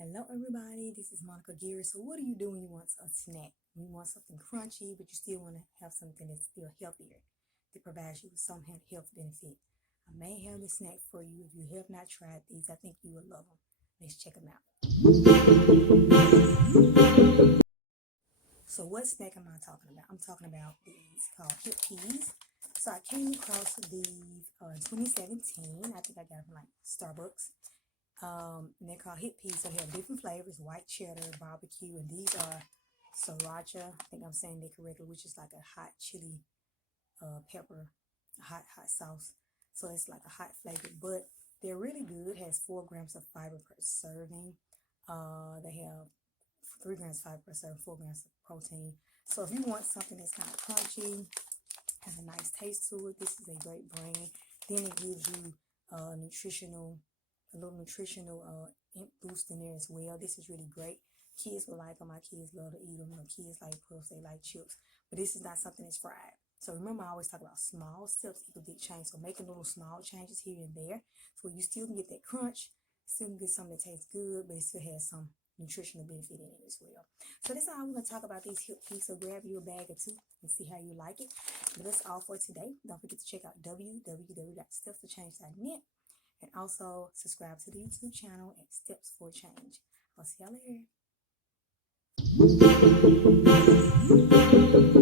Hello everybody, this is Monica Geary. So what do you do when you want a snack? You want something crunchy, but you still want to have something that's still healthier, that provides you with some health benefit. I may have this snack for you. If you have not tried these, I think you will love them. Let's check them out. So what snack am I talking about? I'm talking about these called HIPPEAS. So I came across these in 2017. I think I got them from like Starbucks. And they're called HIPPEAS. So they have different flavors: white cheddar, barbecue, and these are sriracha. I think I'm saying that correctly, which is like a hot chili pepper, a hot sauce. So it's like a hot flavor, but they're really good. It has 4 grams of fiber per serving. They have 3 grams of fiber per serving, 4 grams of protein. So if you want something that's kind of crunchy, has a nice taste to it, this is a great brand. Then it gives you a little nutritional boost in there as well. This is really great. Kids will like them. My kids love to eat them. Kids like puffs, they like chips. But this is not something that's fried. So remember, I always talk about small steps equal big change. So making little small changes here and there, so you still can get that crunch, still can get something that tastes good, but it still has some nutritional benefit in it as well. So that's all I'm going to talk about these HIPPEAS. So grab you a bag or two and see how you like it. But that's all for today. Don't forget to check out www.stepsforchange.net. And also subscribe to the YouTube channel at Steps for Change. I'll see y'all later.